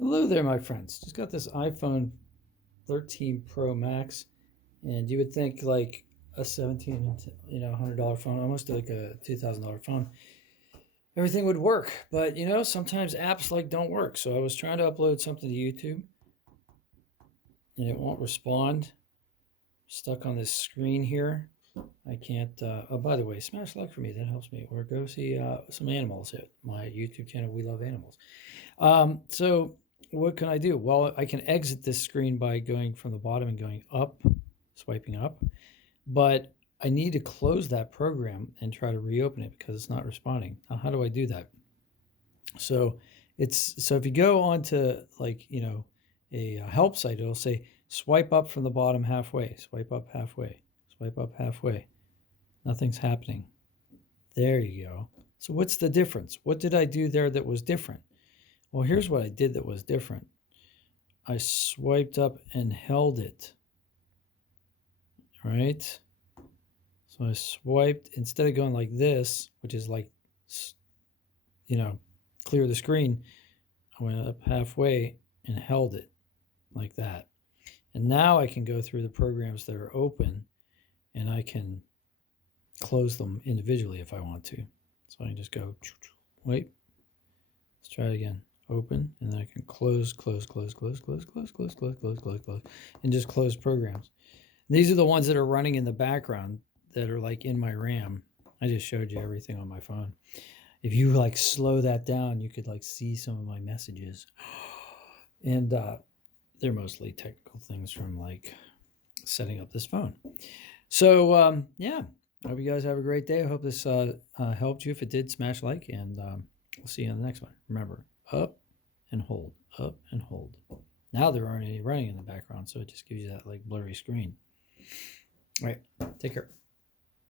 Hello there, my friends. Just got this iPhone 13 Pro Max, and you would think like a 17, $100 phone, almost like a $2,000 phone, everything would work. But sometimes apps like don't work. So I was trying to upload something to YouTube, and it won't respond. Stuck on this screen here. I can't. Oh, by the way, smash like for me. That helps me. Or go see some animals at my YouTube channel. We love animals. So what can I do? Well, I can exit this screen by going from the bottom and going up, swiping up, but I need to close that program and try to reopen it because it's not responding. Now, how do I do that? So if you go onto a help site, it'll say swipe up from the bottom halfway, swipe up halfway, swipe up halfway. Nothing's happening. There you go. So what's the difference? What did I do there that was different? Well, here's what I did that was different. I swiped up and held it, right? So I swiped, instead of going like this, which is like, clear the screen, I went up halfway and held it like that. And now I can go through the programs that are open and I can close them individually if I want to. So I can just go, wait, let's try it again. Open, and then I can close, and just close programs. And these are the ones that are running in the background that are like in my RAM. I just showed you everything on my phone. If you like slow that down, you could like see some of my messages. And they're mostly technical things from like setting up this phone. So yeah, I hope you guys have a great day. I hope this helped you. If it did, smash like, and we'll see you on the next one. Remember, up and hold, up and hold. Now there aren't any running in the background, so it just gives you that like blurry screen. All right, take care.